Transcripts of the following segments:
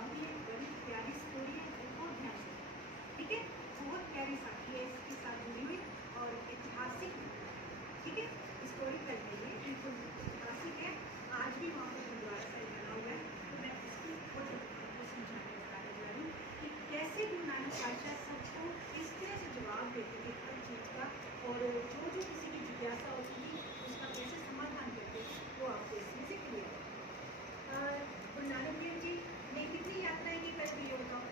बावरी एक बड़ी प्यारी स्टोरी है, बहुत ध्यान से, ठीक है। बहुत प्यारी साथी है इसके साथ जुड़ी हुई और ऐतिहासिक, ठीक है। स्टोरी कर रही है, बिल्कुल ऐतिहासिक है। आज भी वहाँ पर गुरुद्वारा साहिब बना हुआ है, तो मैं इसकी खुद आपको समझाने बताने जा रही हूँ कि कैसे गुरु नानक पातशाह सबको इस तरह से जवाब देते थे हर चीज़ का, और जो जो किसी की जिज्ञासा होती थी उसका कैसे समाधान करते वो आपको इसमें से क्लियर है। गुरु नानक देव जी ने कितनी यात्राएं की कर दी बताओ,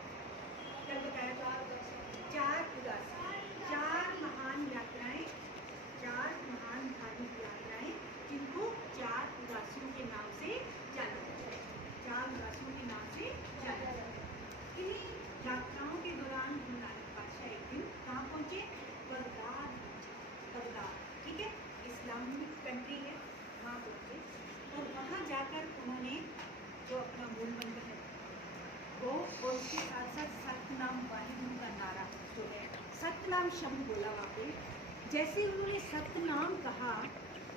क्या बताया था? 4 उदासी, 4 महान यात्राएं, 4 महान धार्मिक यात्राएं, जिनको 4 उदासियों के नाम से जाना जाता है, 4 उदासियों के नाम से जाना जाता है। इन्हीं यात्राओं के दौरान गुरु नानक पातशाह एक दिन कहाँ पहुँचे? बगदाद पहुँचे, बगदाद, ठीक है, इस्लामिक कंट्री है, वहाँ पहुँचे। और वहाँ जाकर उन्होंने जो अपना मूल मंत्र है वो, और उसके साथ साथ सतनाम वाहिगुरु का नारा जो है, सतनाम शब्द बोला वहाँ पे। जैसे उन्होंने सतनाम कहा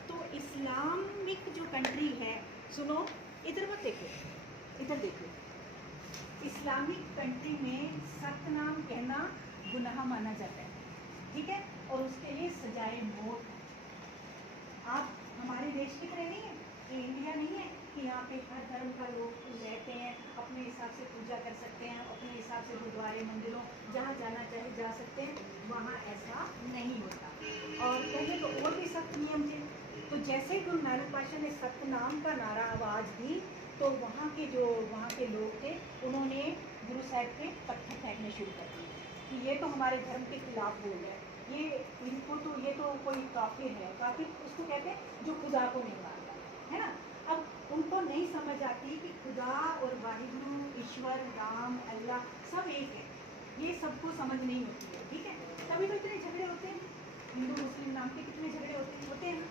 तो इस्लामिक जो कंट्री है, सुनो इधर मत देखो, इधर देखो, इस्लामिक कंट्री में सतनाम कहना गुनाह माना जाता है, ठीक है, और उसके लिए सजाए मौत है। आप हमारे देश की तरह नहीं है, ये इंडिया नहीं है कि यहाँ पे हर धर्म का लोग रहते हैं, अपने हिसाब से पूजा कर सकते हैं, अपने हिसाब से गुरुद्वारे मंदिरों जहाँ जाना चाहे जा सकते हैं, वहाँ ऐसा नहीं होता। और पहले तो और भी सख्त नियम थे। तो जैसे ही गुरु नानक पातशाह ने सतनाम का नारा आवाज़ दी तो वहाँ के लोग थे, उन्होंने गुरु साहब पे पत्थर फेंकने शुरू कर दिए कि ये तो हमारे धर्म के खिलाफ बोल रहा है, ये तो कोई काफिर है। काफिर उसको कहते हैं जो खुदा को नहीं मानता, है ना। अब उनको नहीं समझ आती कि खुदा और वाहिगुरु, ईश्वर, राम, अल्लाह सब एक है, ये सबको समझ नहीं होती है, ठीक है। तभी तो इतने झगड़े होते हैं, हिंदू मुस्लिम नाम के कितने झगड़े होते हैं।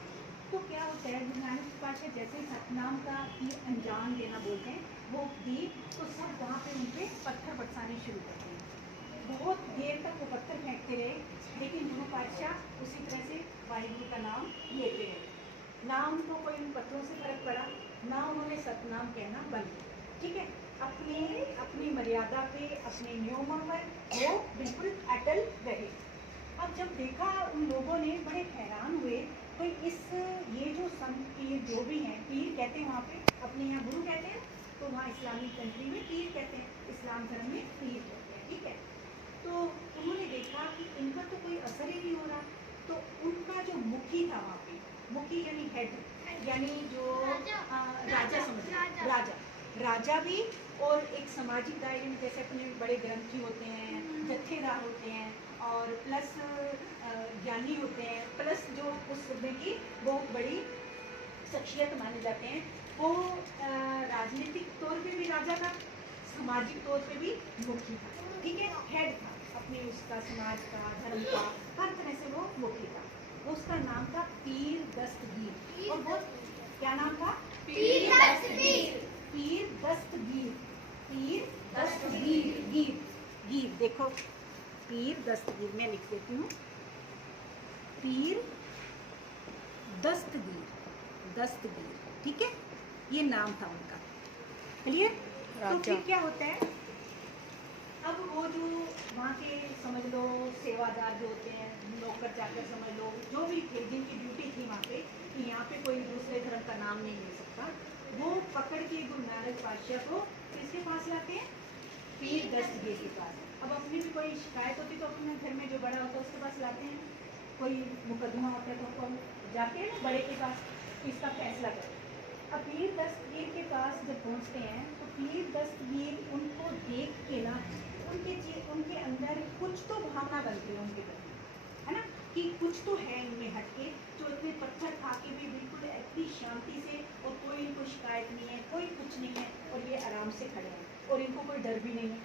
तो क्या होता है, गुरु नानक पातशाह जैसे सतनाम का ही अंजाम देना बोलते हैं वो दी, तो सब वहाँ पे उनपे पत्थर बरसाने शुरू करते हैं। बहुत देर तक वो पत्थर फेंकते रहे, लेकिन गुरु पातशाह उसी तरह से वाहिगुरु का नाम लेते रहे। ना उनको कोई उन पत्थरों से फर्क पड़ा, ना उन्होंने सतनाम कहना बंद किया, ठीक है। अपनी मर्यादा पे, अपने नियमों पर वो बिल्कुल अटल रहे। अब जब देखा उन लोगों ने, बड़े हैरान हुए, तो ये जो संत पीर जो भी हैं, पीर कहते हैं वहाँ पे, अपने यहाँ गुरु कहते हैं, तो वहाँ इस्लामिक कंट्री में पीर कहते हैं, इस्लाम धर्म में पीर कहते हैं, ठीक है। तो उन्होंने देखा कि इनका तो कोई असर ही नहीं हो रहा। तो उनका जो मुखी था वहाँ पे, मुखी यानी हेड, यानी जो राजा समझ, राजा भी, और एक सामाजिक दायरे में जैसे अपने बड़े ग्रंथी होते हैं, जत्थेदार होते हैं, और प्लस ज्ञानी होते हैं, प्लस जो उस समय की बहुत बड़ी शख्सियत माने जाते हैं, वो राजनीतिक तौर पे भी राजा था, सामाजिक तौर पे भी मुखी था, ठीक है, हेड था अपने उसका, समाज का, धर्म का, हर तरह से वो मुखी था। उसका नाम था पीर दस्तगीर। और वो क्या नाम था? पीर दस्तगीर। पीर दस्तगीर, पीर दस्तगीर, गीर देखो, पीर दस्तगीर मैं लिख देती हूँ, पीर दस्तगीर, दस्तगीर, ठीक है, ये नाम था उनका, क्लियर। तो फिर क्या होता है, अब वो जो वहाँ के समझ लो सेवादार जो होते हैं, नौकर चाकर समझ लो, जो भी थे, जिनकी ड्यूटी थी वहाँ पे कि यहाँ पे कोई दूसरे धर्म का नाम नहीं ले सकता, वो पकड़ के गुरु नानक पातशाह को किसके पास लाते हैं? पीर दस्तगीर के पास। अब अपनी भी कोई शिकायत होती तो अपने घर में जो बड़ा होता है उसके पास लाते हैं, कोई मुकदमा होता है तो हम जाते हैं ना बड़े के पास, इसका फैसला करें। अब पीर दस्तगीर के पास जब पहुँचते हैं तो पीर दस्तगीर उनको देख के ना, उनके अंदर कुछ तो भावना बनती है उनके प्रति, है ना, कि कुछ तो है इनमें हटके, जो इतने पत्थर खा के भी बिल्कुल इतनी शांति से, और कोई इनको शिकायत नहीं है, कोई कुछ नहीं है, और ये आराम से खड़े हैं, और इनको कोई डर भी नहीं है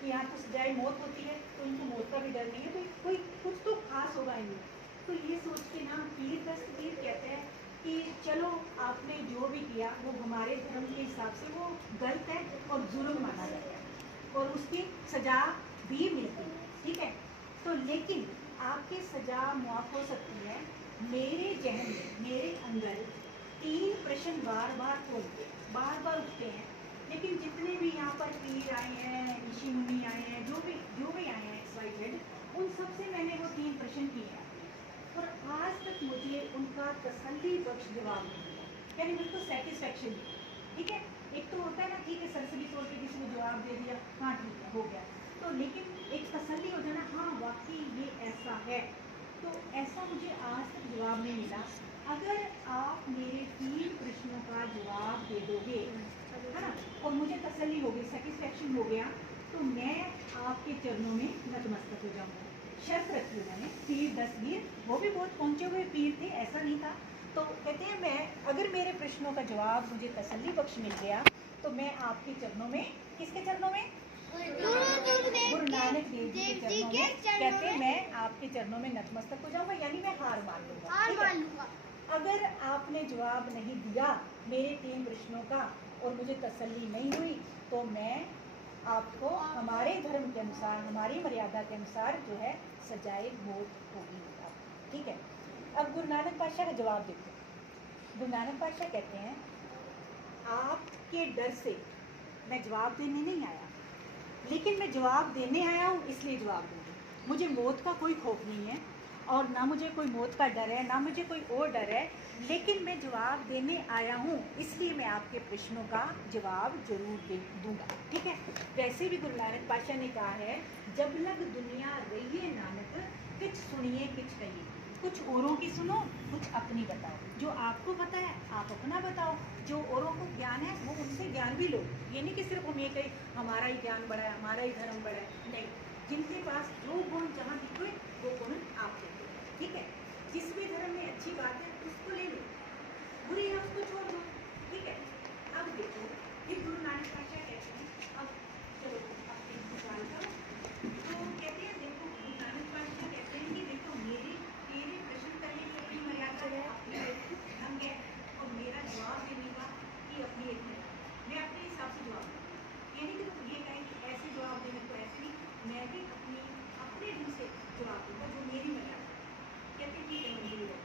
कि यहाँ तो सजाए मौत होती है, तो इनको मौत का भी डर नहीं है, तो कोई कुछ तो खास होगा इनमें। तो ये सोच के ना पीर दस्तगीर कहते हैं कि चलो आपने जो भी किया वो हमारे धर्म के हिसाब से वो गलत है और जुर्म माना जाता है, और उसकी सजा भी मिलती है, ठीक है। तो लेकिन आपकी सजा मुआफ हो सकती है। मेरे जहन में, मेरे अंदर 3 प्रश्न बार बार उठते हैं लेकिन जितने भी यहाँ पर पीर आए हैं, ऋषि मुनि आए हैं, जो भी आए हैं XYZ, उन सबसे मैंने वो 3 प्रश्न किए हैं और आज तक मुझे उनका तसल्ली बख्श जवाब नहीं मिला, यानी मुझको सेटिस्फेक्शन नहीं। ठीक है, एक तो होता है ना, ठीक है सरसरी तौर पे किसी को जवाब दे दिया, हाँ ठीक है हो गया, तो लेकिन एक तसल्ली हो जाना, हाँ वाकई ये ऐसा है, तो ऐसा मुझे आज तक जवाब नहीं मिला। अगर आप मेरे 3 प्रश्नों का जवाब दे दोगे, है ना, और मुझे तसल्ली हो गई, सेटिस्फेक्शन हो गया, तो मैं आपके चरणों में नतमस्तक हो जाऊंगा। शर्त रखी मैंने, पीर 10 वीर, वो भी बहुत पहुंचे हुए पीर थे, ऐसा नहीं था। तो कहते हैं मैं, अगर मेरे प्रश्नों का जवाब मुझे तसल्ली बख्श मिल गया, तो मैं आपके चरणों में, किसके चरणों में, गुरु नानक देव जी के चरणों में, कहते हैं मैं आपके चरणों में नतमस्तक हो जाऊंगा, यानी मैं हार मान लूंगा। अगर आपने जवाब नहीं दिया मेरे 3 प्रश्नों का और मुझे तसल्ली नहीं हुई, तो मैं आपको हमारे धर्म के अनुसार, हमारी मर्यादा के अनुसार जो है सजाए मौत होगी। ठीक है, अब गुरु नानक पातशाह का जवाब देखते हैं। गुरु नानक पातशाह कहते हैं, आपके डर से मैं जवाब देने नहीं आया, लेकिन मैं जवाब देने आया हूँ, इसलिए जवाब दूँगी। मुझे मौत का कोई खौफ नहीं है और ना मुझे कोई मौत का डर है, ना मुझे कोई और डर है, लेकिन मैं जवाब देने आया हूँ, इसलिए मैं आपके प्रश्नों का जवाब जरूर दूंगा। ठीक है, वैसे भी गुरु नानक पातशाह ने कहा है, जब लग दुनिया रहिए नानक, कुछ सुनिए कुछ कहिए, कुछ औरों की सुनो, कुछ अपनी बताओ। जो आपको पता है आप अपना बताओ, जो औरों को ज्ञान है वो उनसे ज्ञान भी लो। ये नहीं कि सिर्फ हम ये कहें हमारा ही ज्ञान बड़ा है, हमारा ही धर्म बड़ा है, नहीं, जिनके पास जो गुण जहाँ दिखे वो गुण आप देखो। ठीक है, जिस भी धर्म में अच्छी बात है उसको ले लो, बुरी है उसको छोड़ दो। ठीक है, अब देखो फिर गुरु नानक पातशाह कहते हैं, अब चलो अब एक सवाल करो, तो कहते हैं देखो गुरु नानक पातशाह कहते हैं कि देखो तेरे प्रश्न करने की अपनी मर्यादा है, अपनी ढंग है, और मेरा जवाब देने का की अपनी एक है, मैं अपने हिसाब से जवाब दूँ। ये नहीं कि तुम ये कहें कि ऐसे जवाब देने को, ऐसे नहीं, मैं भी अपने ढंग से जवाब दूँगा जो मेरी मर्यादा है। कहते हैं ठीक है मंजूर है।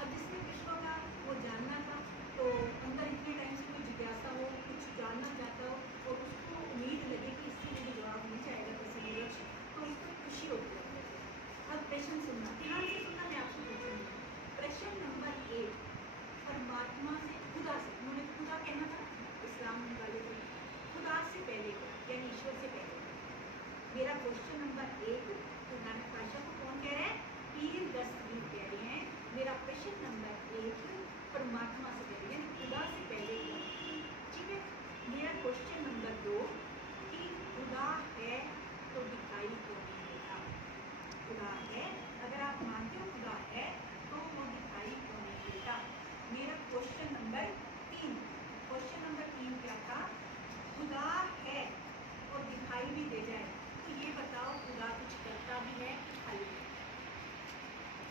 अब जिसने कृष्णों का वो जानना था, तो अंदर इतने टाइम से कोई जिज्ञासा हो, कुछ जानना चाहता हो और उसको उम्मीद लगे कि इससे मुझे जवाब मिल जाएगा तसल्ली बख्श, तो उसको खुशी होती है। अब प्रश्न सुनना, ध्यान से सुनना, मैं आपसे पूछूंगी। प्रश्न नंबर 1, परमात्मा से, खुदा से, उन्होंने खुदा कहना था इस्लाम वाले को, खुदा से पहले को, यानी ईश्वर से पहले को। मेरा क्वेश्चन नंबर 1 गुरु नानक पातशाह को कौन कह रहे हैं, पीर 10 वीर कह रहे हैं। मेरा प्रश्न नंबर 1 परमात्मा से पहले, यानी खुदा से पहले को। ठीक है, मेरा क्वेश्चन नंबर 2 कि खुदा है तो दिखाई क्यों नहीं देता। खुदा है, अगर आप मानते हो खुदा है तो वो दिखाई क्यों नहीं देता। मेरा क्वेश्चन नंबर 3, क्वेश्चन नंबर 3 क्या था, खुदा है और दिखाई भी दे जाए तो ये बताओ खुदा कुछ करता भी है, खाली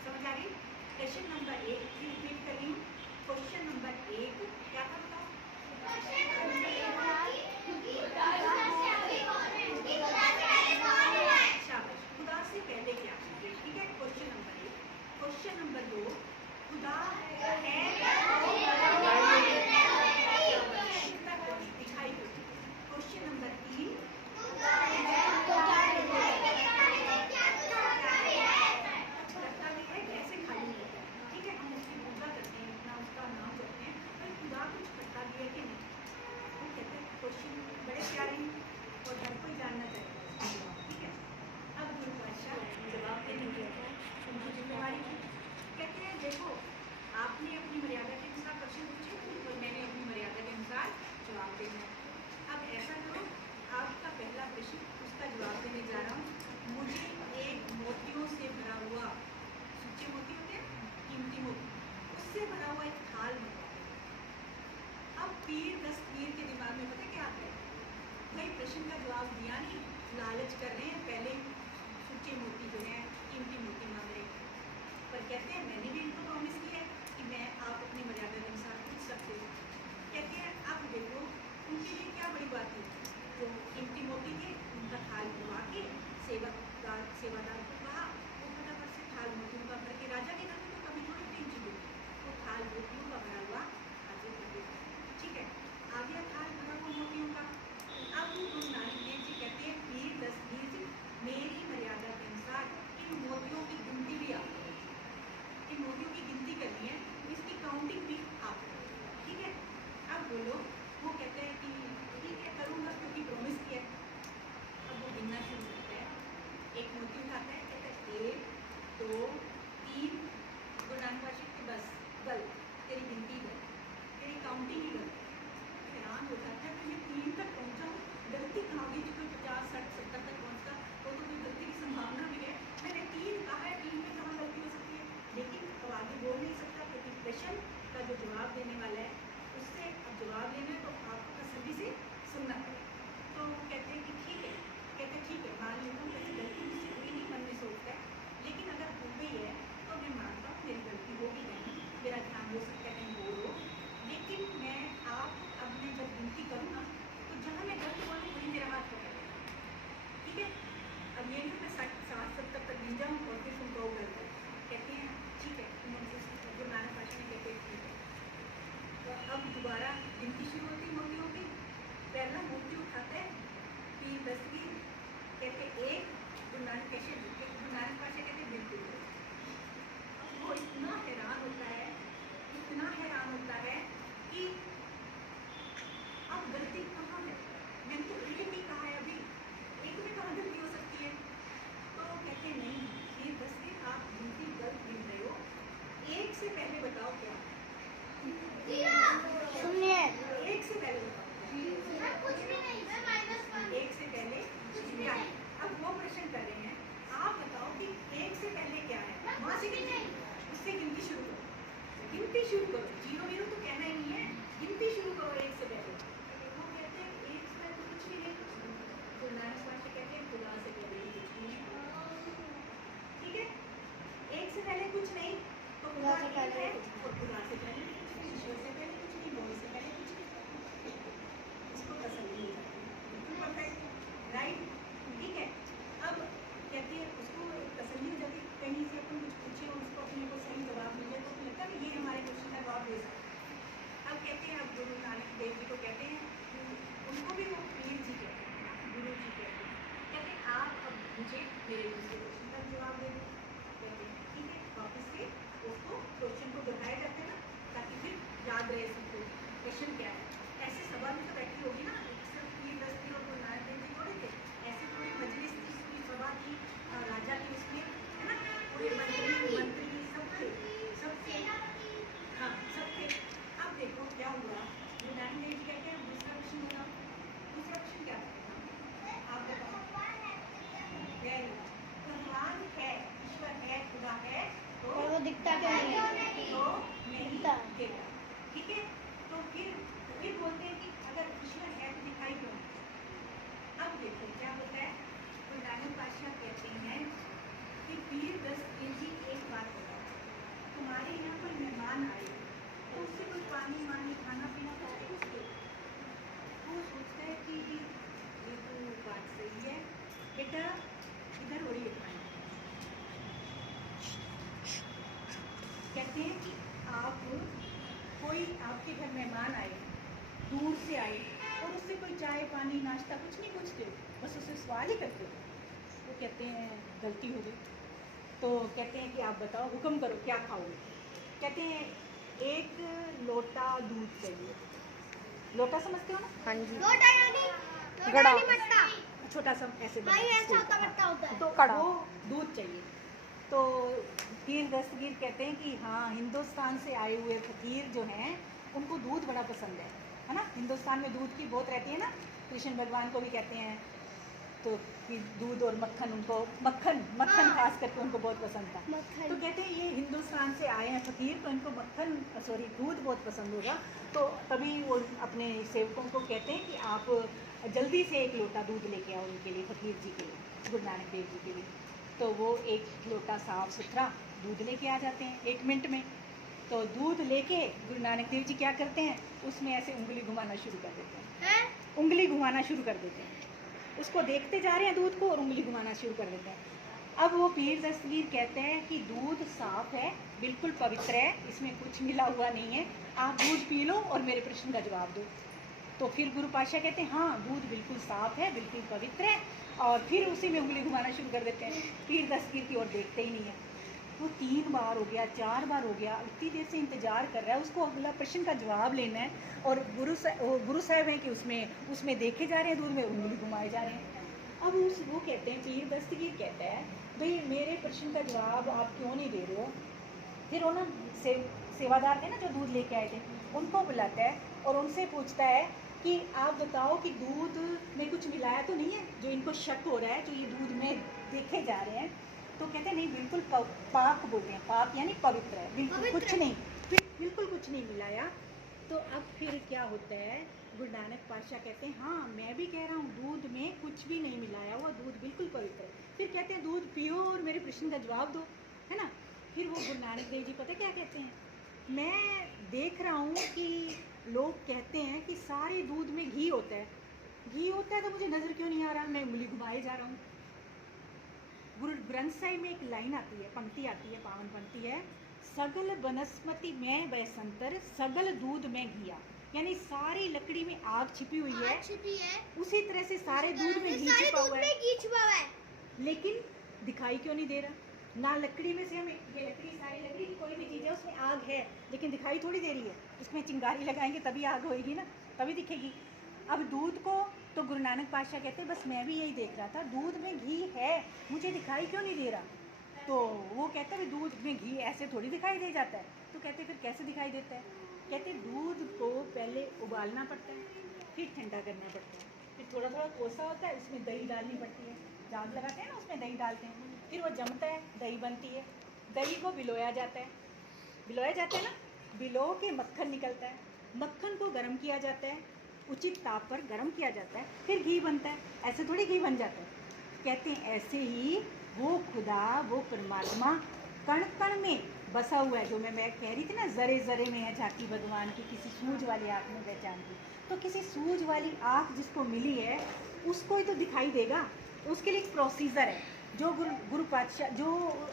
समझ आ गई। क्वेश्चन नंबर 1 फिर रिपीट कर रही हूँ, क्वेश्चन नंबर 1 क्या था बताओ, शाबाश, खुदा से पहले क्या। ठीक है, क्वेश्चन नंबर 1। क्वेश्चन नंबर 2, खुदा है दिखाई दो। क्वेश्चन नंबर 3, करता भी है, कैसे खाली होता है। ठीक है, हम उसकी पूजा करते हैं, अपना उसका नाम करते हैं, पर खुदा कुछ करता भी है कि नहीं। वो कहते हैं क्वेश्चन बड़े प्यारे हैं और हर कोई जानना चाहेगा। ठीक है, अब गुरु पातशाह जवाब देने की उनकी जिम्मेवारी की। कहते हैं देखो आपने अपनी मर्यादा के अनुसार प्रश्न पूछे और मैंने अपनी मर्यादा के अनुसार जवाब देना है। अब ऐसा करो, आपका पहला प्रश्न उसका जवाब देने जा रहा हूँ। मुझे एक मोतियों से भरा हुआ, सूचे मोती होते हैं, कीमती मोती, उससे भरा हुआ एक थाल बताओ। अब पीर 10 पीर के दिमाग में पता क्या आता है, भाई प्रश्न का जवाब दिया नहीं, लालच कर रहे हैं, पहले सूचे मोती जो है कीमती मोती मांग रहे हैं, पर कहते हैं मैंने भी इनको प्रॉमिस किया है कि मैं आप अपनी मर्यादा के अनुसार पूछ सकते हो। कहते हैं अब देखो उनके लिए क्या बड़ी बात थी, जो कीमती मोती थे उनका थाल भरवा के सेवादार को कहा, वो फटाफट से थाल मोतियों का भर के, राजा के घर में तो कभी थोड़ी तीन चीजें, वो थाल मोतियों का भरा हुआ हाजिर कर दिया। ठीक है, आ गया थाल भरा हुआ मोती गलत, तेरी गिनती गलत, तेरी काउंटिंग ही गलत। हैरान हो जाता है कि मैं 3 तक पहुँचा हूँ, गलती कहाँ गई? जो कोई 50, 60, 70 तक पहुँचता वो तो कोई गलती की संभावना भी है। मैंने 3 कहा है, 3 में कहाँ गलती हो सकती है? लेकिन अब आगे बोल नहीं सकता क्योंकि प्रश्न का जो जवाब देने वाला है उससे अब जवाब लेना है तो आपको तसल्ली से सुनना पड़ेगा। तो वो कहते हैं कि ठीक है, कहते हैं ठीक है मान लेता हूँ, वैसे गलती मुझसे हुई नहीं, मन में सोचता है, लेकिन अगर हो गई है तो मैं मानता हूँ मेरी गलती होगी कहीं, मेरा ध्यान हो सकता है कहीं बोल हो, लेकिन मैं अब मैं जब गिनती करूँ ना तो जहाँ मैं गलत बोलूँ वहीं मेरा हाथ पकड़, ठीक है? अब ये नहीं मैं 60, 70 तक गिन जाऊँ और फिर तुम कहो गलत है। कहते हैं ठीक है, गुरु नानक पातशाह ने कहते हैं ठीक है। तो अब दोबारा गिनती शुरू होती, पहला मूर्ति उठाता है कि 10वीं, कहते एक, गुरु नानक कैसे, गुरु नानक पातशाह कहते बिल्कुल। वो इतना हैरान होता है, इतना हैरान होता है कि अब गलती कहाँ है? मैंने तो एक ही कहा है, अभी एक में कहाँ गलती हो सकती है? तो कहते हैं नहीं, ये 10वीं आप गिनती गलत गिन रहे हो, एक से पहले बताओ क्या? सुनिए, एक से पहले बताओ कुछ भी नहीं, मैं -1। एक से पहले क्या है? अब वो प्रश्न कर रहे हैं, आप बताओ कि एक से पहले क्या है? वहाँ से उससे गिनती शुरू करो, गिनती शुरू करो, 0 0 तो कहना ही नहीं है, गिनती शुरू करो एक से पहले। वो कहते हैं एक से पहले तो कुछ भी नहीं, गुरु नानक पातशाह कहते हैं खुदा से पहले ही कुछ भी नहीं, ठीक है? एक से पहले कुछ नहीं तो खुदा से पहले है, और खुदा से पहले कुछ नहीं, ईश्वर से पहले कुछ नहीं, बोल से पहले कुछ नहीं। इसको तसल्ली हो जाती है, बिल्कुल परफेक्ट, राइट, ठीक है? अब कहते हैं उसको तसल्ली हो जाती है, कहीं से अपन कुछ पूछे और उसको अपने को सही जवाब मिल जाए तो अपने लगता है कि ये हमारे क्वेश्चन का जवाब दे सकते हैं। अब कहते हैं, अब गुरु नानक देव जी को कहते हैं, उनको भी वो पीर जी कहते हैं, गुरु जी कहते हैं आप अब मुझे मेरे दूसरे क्वेश्चन का जवाब दे दो। कहते हैं ठीक है, वापस से उसको क्वेश्चन को दोहराया जाता है ना, ताकि फिर याद रहे सबको क्वेश्चन क्या है। ऐसे सभा में तो बैठी होगी ना, सिर्फ पीर 10वीं और गुरु नानक देव जी थोड़े थे, ऐसे पूरी मजलिस थी, पूरी सभा थी, राजा की उसमें, है ना, पूरे मंत्री सब थे, सब थे, हाँ सब थे। अब देखो क्या हुआ, गुरु नानक देव जी कहते हैं दूसरा क्वेश्चन बताओ, दूसरा क्वेश्चन क्या था आप बताओ? भगवान है, ईश्वर है, खुदा है, तो वो दिखता क्यों नहीं है? तो नहीं दिखता। देगा, ठीक है? तो फिर बोलते हैं कि अगर ईश्वर है तो दिखाई क्यों नहीं? अब देखो क्या होता है, गुरु नानक पातशाह कहते हैं कि पीर 10वीं जी एक बात बताओ, तुम्हारे यहाँ कोई मेहमान आए तो उससे कोई पानी वानी खाना पीना खाते उसके, वो सोचता है कि ये तो बात सही है, बेटा इधर हो रही है पानी। कहते हैं कि आप कोई आपके घर मेहमान आए, दूर से आए और उससे कोई चाय पानी नाश्ता कुछ नहीं पूछते, बस उससे सवाल ही करते हो, वो कहते हैं गलती हो गई। तो कहते हैं कि आप बताओ, हुक्म करो क्या खाओगे? कहते हैं एक लोटा दूध चाहिए, लोटा समझते हो ना? हाँ जी। लोटा यानी गड़ा। मटका। छोटा सा ऐसे भाई ऐसा होता मटका होता है। तो कड़ा। वो दूध चाहिए। तो पीर दस्तगीर कहते हैं कि हाँ, हिंदुस्तान से आए हुए फकीर जो हैं उनको दूध बड़ा पसंद है ना, हिंदुस्तान में दूध की बहुत रहती है ना, कृष्ण भगवान को भी कहते हैं तो कि दूध और मक्खन, उनको मक्खन हाँ। खास करके उनको बहुत पसंद था। मक्खन। तो कहते हैं ये हिंदुस्तान से आए हैं फकीर तो इनको दूध बहुत पसंद होगा, तो तभी वो अपने सेवकों को कहते हैं कि आप जल्दी से एक लोटा दूध लेके आओ उनके लिए, फकीर जी के लिए, गुरु नानक देव जी के लिए। तो वो एक लोटा साफ सुथरा दूध लेके आ जाते हैं 1 मिनट में। तो दूध लेके गुरु नानक देव जी क्या करते हैं, उसमें ऐसे उंगली घुमाना शुरू कर देते हैं, उंगली घुमाना शुरू कर देते हैं, उसको देखते जा रहे हैं दूध को और उंगली घुमाना शुरू कर देते हैं। अब वो पीर दस्तगीर कहते हैं कि दूध साफ है, बिल्कुल पवित्र है, इसमें कुछ मिला हुआ नहीं है, आप दूध पी लो और मेरे प्रश्न का जवाब दो। तो फिर गुरु पातशाह कहते हैं हाँ, दूध बिल्कुल साफ है, बिल्कुल पवित्र है, और फिर उसी में उंगली घुमाना शुरू कर देते हैं। पीर दस्तगीर की ओर देखते ही नहीं है। वो 3 बार हो गया, 4 बार हो गया, इतनी देर से इंतजार कर रहा है, उसको अगला प्रश्न का जवाब लेना है, और गुरु साहब हैं कि उसमें देखे जा रहे हैं, दूध में उंगली घुमाए जा रहे हैं। अब वो कहते हैं, पीर दस्तगीर कहता है भाई मेरे प्रश्न का जवाब आप क्यों नहीं दे रहे हो? फिर वो ना सेवादार थे ना जो दूध लेके आए थे, उनको बुलाता है और उनसे पूछता है कि आप बताओ कि दूध में कुछ मिलाया तो नहीं है, जो इनको शक हो रहा है, जो ये दूध में देखे जा रहे हैं। तो कहते हैं नहीं, बिल्कुल पाक बोलते हैं, पाक यानी पवित्र है, बिल्कुल कुछ नहीं, बिल्कुल कुछ नहीं मिलाया। तो अब फिर क्या होता है, गुरु नानक पातशाह कहते हैं हाँ मैं भी कह रहा हूँ, दूध में कुछ भी नहीं मिलाया हुआ, दूध बिल्कुल पवित्र है। फिर कहते हैं दूध पियो और मेरे प्रश्न का जवाब दो, है ना। फिर वो गुरु नानक देव जी पता क्या कहते हैं, मैं देख रहा हूँ कि लोग कहते हैं कि सारे दूध में घी होता है, घी होता है तो मुझे नज़र क्यों नहीं आ रहा, मैं उंगली घुमाए जा रहा हूँ। गुरु ग्रंथ साहिब में एक लाइन आती है, पंक्ति आती है, पावन पंक्ति है, सगल वनस्पति में बसंतर सगल दूध में घिया, यानी सारी लकड़ी में आग छिपी हुई है, उसी तरह से सारे दूध में घी छिपा हुआ है, लेकिन दिखाई क्यों नहीं दे रहा। ना लकड़ी में से हमें, ये लकड़ी, सारी लकड़ी की कोई भी चीज़ है उसमें आग है, लेकिन दिखाई थोड़ी दे रही है। इसमें चिंगारी लगाएंगे तभी आग होएगी ना, तभी दिखेगी। अब दूध को तो गुरु नानक पातशाह कहते हैं बस मैं भी यही देख रहा था, दूध में घी है, मुझे दिखाई क्यों नहीं दे रहा। तो वो कहते हैं दूध में घी ऐसे थोड़ी दिखाई दे जाता है। तो कहते फिर कैसे दिखाई देता है, कहते दूध को पहले उबालना पड़ता है, फिर ठंडा करना पड़ता है, फिर थोड़ा थोड़ा कोसा होता है, उसमें दही डालनी पड़ती है, जाग लगाते हैं ना उसमें दही डालते हैं, फिर वो जमता है, दही बनती है, दही को भिगोया जाता है, भिगोया जाता है ना, भिगो के मक्खन निकलता है, मक्खन को गर्म किया जाता है, उचित ताप पर गर्म किया जाता है, फिर घी बनता है। ऐसे थोड़ी घी बन जाता है। कहते हैं ऐसे ही वो खुदा, वो परमात्मा कण कण में बसा हुआ है, जो मैं कह रही थी ना, ज़रे ज़रे में है झांकी भगवान की, किसी सूझ वाली आँख में पहचान की। तो किसी सूझ वाली आँख जिसको मिली है उसको ही तो दिखाई देगा, उसके लिए एक प्रोसीजर है जो गुरु पातशाह, जो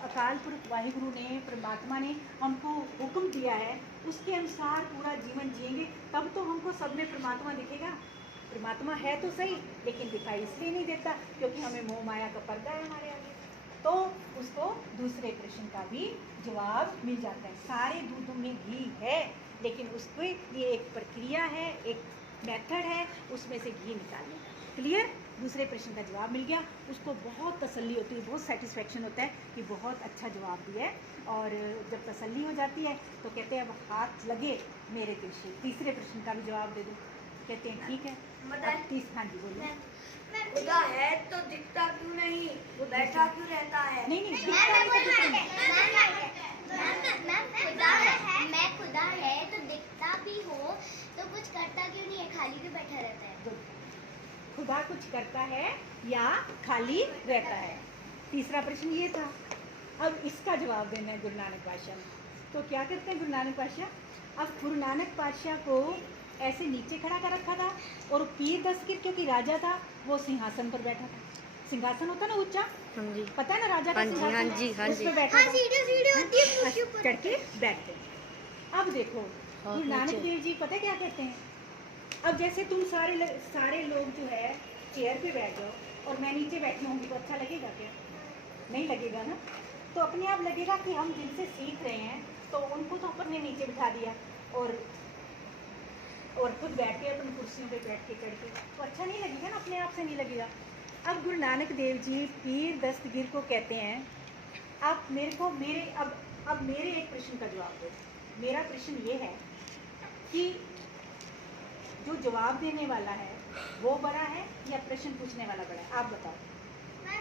अकाल पुरख वाहिगुरु ने, परमात्मा ने हमको हुक्म दिया है, उसके अनुसार पूरा जीवन जिएंगे तब तो हमको सब में परमात्मा दिखेगा। परमात्मा है तो सही, लेकिन दिखाई इसलिए नहीं देता क्योंकि हमें मोह माया का पर्दा है हमारे आगे। तो उसको दूसरे प्रश्न का भी जवाब मिल जाता है, सारे दूधों में घी है, लेकिन उसके लिए एक प्रक्रिया है, एक मेथड है, उसमें से घी निकालने का। क्लियर, दूसरे प्रश्न का जवाब मिल गया। उसको बहुत तसल्ली होती है, बहुत सेटिस्फेक्शन होता है कि बहुत अच्छा जवाब दिया है। और जब तसल्ली हो जाती है तो कहते हैं अब हाथ लगे मेरे तिरछे, तीसरे प्रश्न का भी जवाब दे दो। कहते हैं ठीक है। हाँ जी बोलिए। खुदा है तो दिखता क्यों नहीं, वो बैठा क्यों रहता है। नहीं मैं खुदा है तो दिखता भी हो तो कुछ करता क्यों नहीं है, खाली क्यों बैठा रहता है। खुदा कुछ करता है या खाली रहता है, तीसरा प्रश्न ये था। अब इसका जवाब देना है गुरु नानक पातशाह ने। तो क्या करते हैं गुरु नानक पातशाह, अब गुरु नानक पातशाह को ऐसे नीचे खड़ा कर रखा था और पीर दस्तगीर क्योंकि राजा था वो सिंहासन पर बैठा था। सिंहासन होता ना ऊंचा, पता है ना राजा का सिंहासन, उसमें बैठा था, चढ़ के बैठते। अब देखो गुरु नानक देव जी पता क्या कहते हैं, अब जैसे तुम सारे लोग जो है चेयर पे बैठ जाओ और मैं नीचे बैठी होंगी तो अच्छा लगेगा क्या, नहीं लगेगा ना। तो अपने आप लगेगा कि हम जिनसे सीख रहे हैं तो उनको तो ऊपर ने नीचे बिठा दिया और खुद बैठ के अपन कुर्सियों पे बैठ के चढ़ के, तो अच्छा नहीं लगेगा ना, अपने आप से नहीं लगेगा। अब गुरु नानक देव जी पीर दस्तगीर को कहते हैं आप मेरे को अब मेरे एक प्रश्न का जवाब दो। मेरा प्रश्न ये है कि जो जवाब देने वाला है वो बड़ा है या प्रश्न पूछने वाला बड़ा है, आप बताओ।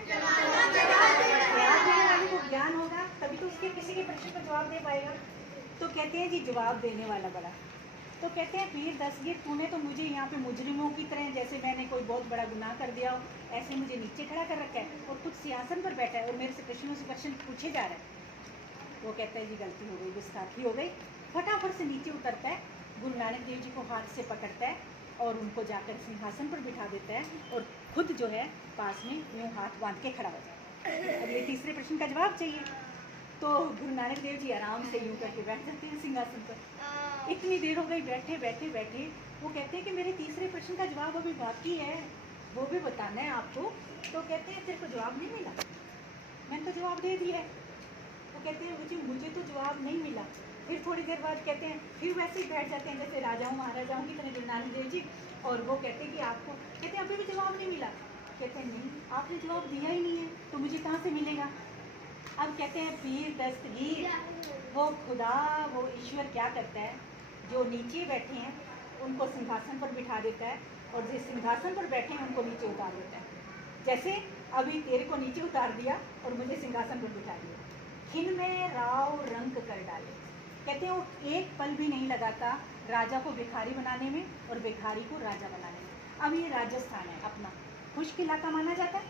जवाब देने वाले को ज्ञान होगा तभी तो उसके किसी के प्रश्न का जवाब दे पाएगा। तो कहते हैं जी जवाब देने वाला बड़ा। तो कहते हैं पीर दस्तगीर तूने तो मुझे यहाँ पे मुजरिमों की तरह, जैसे मैंने कोई बहुत बड़ा गुनाह कर दिया हो ऐसे मुझे नीचे खड़ा कर रखा है और खुद सिंहासन पर बैठा है और मेरे से प्रश्नों से प्रश्न पूछे जा रहे हैं। वो कहता है जी गलती हो गई, गुस्ताखी हो गई। फटाफट से नीचे उतरता है, गुरु नानक देव जी को हाथ से पकड़ता है और उनको जाकर सिंहासन पर बिठा देता है और खुद जो है पास में यूँ हाथ बांध के खड़ा हो जाता है। अब ये तीसरे प्रश्न का जवाब चाहिए, तो गुरु नानक देव जी आराम से यूँ करके बैठ जाते हैं सिंहासन पर। इतनी देर हो गई बैठे बैठे बैठे, वो कहते हैं कि मेरे तीसरे प्रश्न का जवाब अभी बाकी है, वो भी बताना है आपको। तो कहते हैं तेरे को जवाब नहीं मिला, मैंने तो जवाब दे दिया है। वो कहते हैं मुझे तो जवाब नहीं मिला। फिर थोड़ी देर बाद कहते हैं फिर वैसे ही बैठ जाते हैं जैसे राजाओं महाराजाओं की तरह गुरु नानक देव जी, और वो कहते हैं कि आपको, कहते हैं अभी भी जवाब नहीं मिला। कहते हैं नहीं आपने जवाब दिया ही नहीं है तो मुझे कहाँ से मिलेगा। अब कहते हैं पीर दस्तगीर वो खुदा, वो ईश्वर क्या करता है, जो नीचे बैठे हैं उनको सिंहासन पर बिठा देता है और जिस सिंहासन पर बैठे हैं उनको नीचे उतार देता है। जैसे अभी तेरे को नीचे उतार दिया और मुझे सिंहासन पर बिठा दिया। खिन में राव रंग कर डाले। कहते हैं वो एक पल भी नहीं लगाता राजा को भिखारी बनाने में और भिखारी को राजा बनाने में। अब ये राजस्थान है अपना, खुश्क इलाका माना जाता है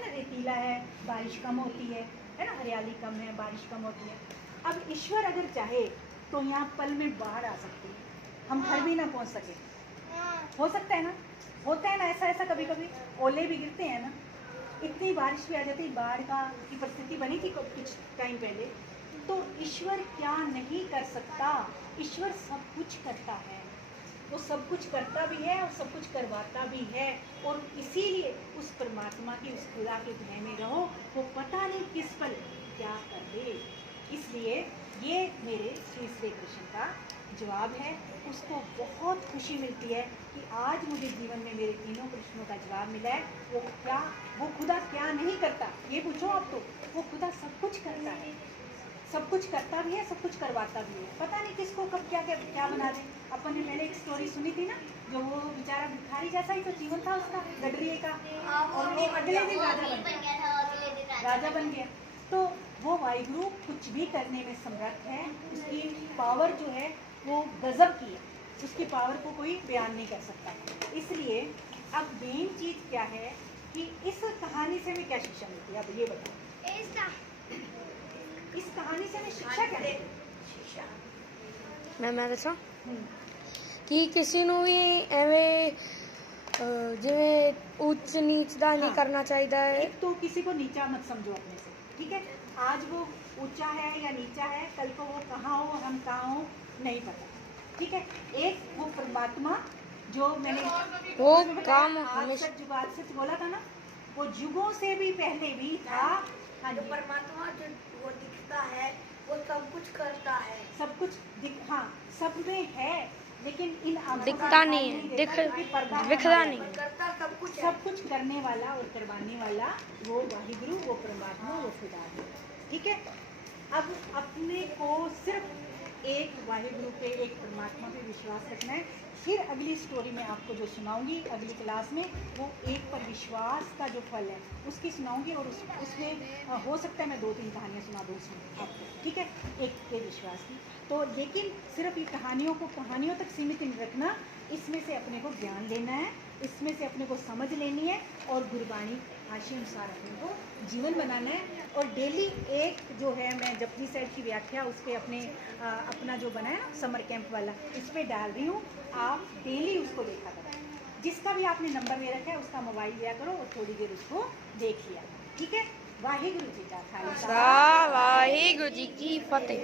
ना, रेतीला है, बारिश कम होती है ना, हरियाली कम है, बारिश कम होती है। अब ईश्वर अगर चाहे तो यहाँ पल में बाढ़ आ सकती है, हम घर भी ना पहुँच सके, हो सकता है ना, होता है ना ऐसा कभी कभी, ओले भी गिरते हैं ना, इतनी बारिश भी आ जाती है, बाढ़ की परिस्थिति बनी थी कुछ टाइम पहले। तो ईश्वर क्या नहीं कर सकता, ईश्वर सब कुछ करता है, वो सब कुछ करता भी है और सब कुछ करवाता भी है। और इसीलिए उस परमात्मा की, उस खुदा के भय में रहो, वो पता नहीं किस पल क्या कर दे। इसलिए ये मेरे श्री कृष्ण का जवाब है। उसको बहुत खुशी मिलती है कि आज मुझे जीवन में मेरे तीनों प्रश्नों का जवाब मिला है। वो खुदा क्या नहीं करता, ये पूछो आप तो, वो खुदा सब कुछ करता है, सब कुछ करता भी है, सब कुछ करवाता भी है। पता नहीं किसको कब क्या बना दे। अपन ने पहले एक स्टोरी सुनी थी ना, जो वो बेचारा भिखारी जैसा ही तो जीवन था उसका, गडरिए का, और वो अगले दिन राजा बन गया। तो वो वाहिगुरु कुछ भी करने में समर्थ है, उसकी पावर जो है वो गजब की है, उसकी पावर को कोई बयान नहीं कर सकता। इसलिए अब मेन चीज़ क्या है कि इस कहानी से हमें क्या शिक्षा मिलती है, अब ये बताओ, इस कहानी से हमें शिक्षा क्या है? मैं दसा कि किसी ਨੂੰ ਵੀ ਐਵੇਂ ਜਿਵੇਂ ਉੱਚ ਨੀਚ ਦਾ नहीं करना चाहिए है। एक तो किसी को नीचा मत समझो अपने से, ठीक है। आज वो ऊंचा है या नीचा है, कल को वो कहाँ हो, हम कहाँ हो, नहीं पता, ठीक है। एक वो परमात्मा जो मैंने वो काम हमेशा जुगात से बोला था ना, वो युगों से भी पहले भी था। हाँ, जो परमात्मा जो वो दिखता है, वो सब कुछ करता है, सब कुछ हाँ सब में है, लेकिन इन दिखता नहीं है, दिखता नहीं, करता सब कुछ है। सब कुछ करने वाला और करवाने वाला वो वाहिगुरु, वो परमात्मा, वो खुदा है, ठीक है। अब अपने को सिर्फ एक वाहिगुरु पे, एक परमात्मा पे विश्वास रखना है। फिर अगली स्टोरी में आपको जो सुनाऊंगी अगली क्लास में, वो एक पर विश्वास का जो फल है उसकी सुनाऊंगी, और उसमें हो सकता है मैं 2-3 कहानियाँ सुना दूँ उसमें आपको, ठीक है, एक पे विश्वास की। तो लेकिन सिर्फ ये कहानियों को कहानियों तक सीमित नहीं रखना, इसमें से अपने को ज्ञान लेना है, इसमें से अपने को समझ लेनी है, और गुरबाणी आशय अनुसार अपने को जीवन बनाना है। और डेली एक जो है, मैं जपजी साहिब की व्याख्या उस पर अपना जो बना है ना समर कैंप वाला, इस पर डाल रही हूँ, आप डेली उसको देखा करो। जिसका भी आपने नंबर ले रखा है उसका मोबाइल लिया करो और थोड़ी देर उसको देख लिया, ठीक है। वाहिगुरु जी का खालसा, वाहिगुरु जी की फतेह।